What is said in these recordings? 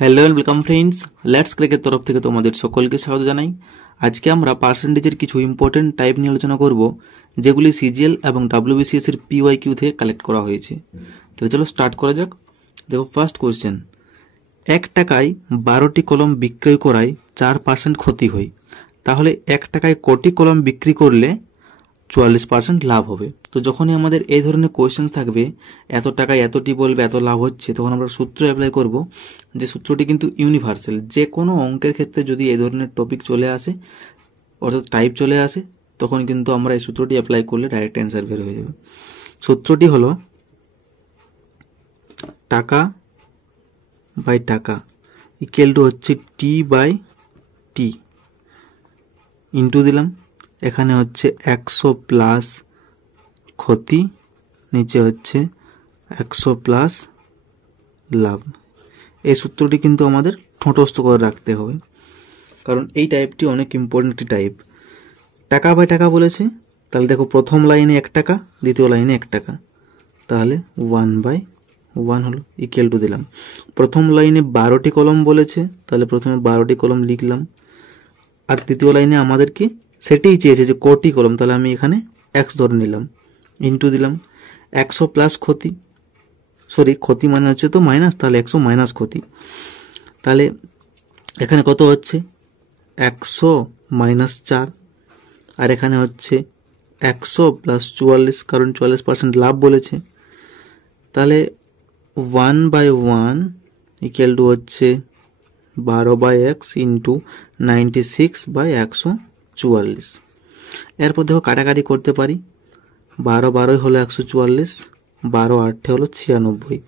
Hello and welcome friends, let's ক্রিকের তরফ থেকে তোমাদের সকলকে স্বাগত জানাই। আজকে আমরা পার্সেন্টেজের কিছু ইম্পর্টেন্ট টাইপ নিয়ে আলোচনা করব, যেগুলি সিজিএল এবং ডাব্লিউবিসিএস এর পিওয়াইকিউ থেকে কালেক্ট করা হয়েছে। তাহলে চলো স্টার্ট করা যাক। দেখো, ফার্স্ট কোয়েশ্চেন, 1 টাকায় 12টি কলম বিক্রয় করায় 4% ক্ষতি হয়, তাহলে 1 টাকায় কটি কলম বিক্রি করলে 44% লাভ হবে। তো যখনই আমাদের এই ধরনের কোয়েশ্চেন থাকবে, এত টাকায় এতটি বলবে এত লাভ হচ্ছে, তখন আমরা সূত্র অ্যাপ্লাই করব। যে সূত্রটি কিন্তু ইউনিভার্সাল, যে কোনো অঙ্কের ক্ষেত্রে যদি এই ধরনের টপিক চলে আসে অর্থাৎ টাইপ চলে আসে, তখন কিন্তু আমরা এই সূত্রটি অ্যাপ্লাই করলে ডাইরেক্ট অ্যান্সার বের হয়ে যাবে। সূত্রটি হলো টাকা বাই টাকা ইকুয়াল টু হচ্ছে টি বাই টি ইন্টু দিলাম, এখানে হচ্ছে 100 প্লাস ক্ষতি, নিচে হচ্ছে 100 প্লাস লাভ। এই সূত্রটি কিন্তু আমাদের ঠোঁটস্থ করে রাখতে হবে, কারণ এই টাইপটি অনেক ইম্পর্টেন্ট একটি টাইপ। টাকা বাই টাকা বলেছে, তাহলে দেখো প্রথম লাইনে 1 টাকা, দ্বিতীয় লাইনে 1 টাকা, তাহলে 1/1 হলো ইকুয়াল টু দিলাম। প্রথম লাইনে 12টি কলম বলেছে, তাহলে প্রথমে 12টি কলম লিখলাম, আর দ্বিতীয় লাইনে আমাদেরকে সেটাই চেয়েছে যে কটি কলম, তাহলে আমি এখানে x ধরে নিলাম, ইন্টু দিলাম 100 প্লাস ক্ষতি, সরি ক্ষতি মানে হচ্ছে তো মাইনাস, তাহলে 100 মাইনাস ক্ষতি, তাহলে এখানে কত হচ্ছে 100 মাইনাস 4, আর এখানে হচ্ছে 100 প্লাস 44, কারণ 44% লাভ বলেছে। তাহলে 1/1 ইকুয়াল টু হচ্ছে 12/x ইন্টু 96/144। এরপর দেখো কাটাকাটি করতে পারি, 12 হলো 144, 12 হলো 96,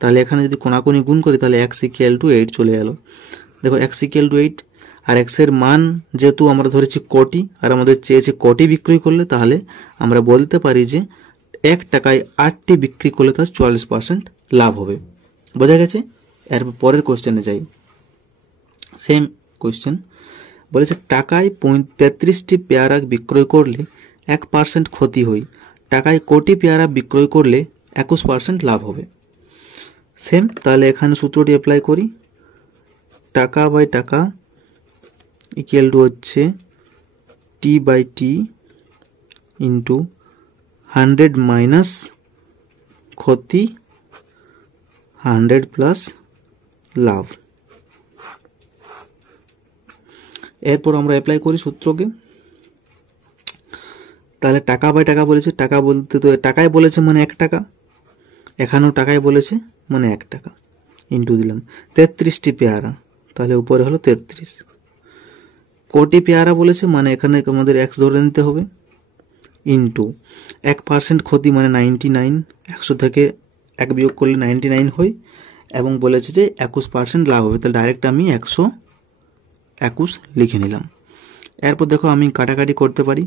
তাহলে এখানে যদি কোনাকুনি গুণ করি তাহলে x ইকুয়াল টু 8 চলে গেল। দেখো x ইকুয়াল টু 8, আর x এর মান যেহেতু আমরা ধরেছি কোটি, আর আমাদের চেয়েছে কোটি বিক্রয় করলে, তাহলে আমরা বলতে পারি যে 1 টাকায় 8টি বিক্রি করলে তার 44% লাভ হবে। বোঝা গেছে? এরপর পরের কোশ্চেনে যাই। সেম কোশ্চেন বলেছে টাকায় 33টি পেয়ারা বিক্রয় করলে 1% ক্ষতি হয়, টাকায় কোটি পেয়ারা বিক্রয় করলে 21% লাভ হবে। সেম, তাহলে এখানে সূত্রটি অ্যাপ্লাই করি, টাকা বাই টাকা ইকুয়াল টু হচ্ছে টি বাই টি ইন্টু 100 মাইনাস ক্ষতি 100 প্লাস লাভ। এরপর আমরা অ্যাপ্লাই করি সূত্রকে। তাহলে টাকা বাই টাকা বলেছে, টাকা বলতে তো টাকায় বলেছে মানে 1 টাকা, এখানেও টাকায় বলেছে মানে 1 টাকা, ইন্টু দিলাম 33টি পেয়ারা, তাহলে উপরে হলো 33। কোটি পেয়ারা বলেছে মানে এখানে আমাদের x ধরে নিতে হবে, ইন্টু 1% ক্ষতি মানে 99, 100 থেকে 1 বিয়োগ করলে 99 হয়, এবং বলেছে যে 21% লাভ হবে, তাহলে ডাইরেক্ট আমি 121 লিখে নিলাম। এরপর দেখো আমি কাটাকাটি করতে পারি,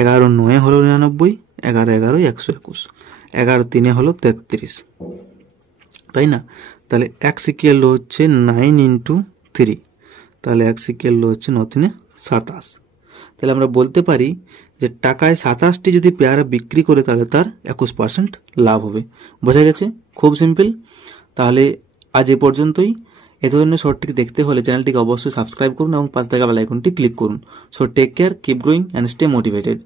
11 হলো 99, 11 121, 11 হলো 33, তাই না? তাহলে x ইকুয়াল হচ্ছে 9 ইন্টু 3, তাহলে x ইকুয়াল হচ্ছে 9 27। তাহলে আমরা বলতে পারি যে টাকায় 27টি যদি পেয়ারা বিক্রি করে তাহলে তার 21% লাভ হবে। বোঝা গেছে? খুব সিম্পল। তাহলে আজ এ পর্যন্তই। এ ধরনের শর্ট ট্রিক দেখতে হলে চ্যানেলটিকে অবশ্যই সাবস্ক্রাইব করুন এবং পাশে থাকা বেল আইকনটি ক্লিক করুন। So take care, keep growing and stay motivated.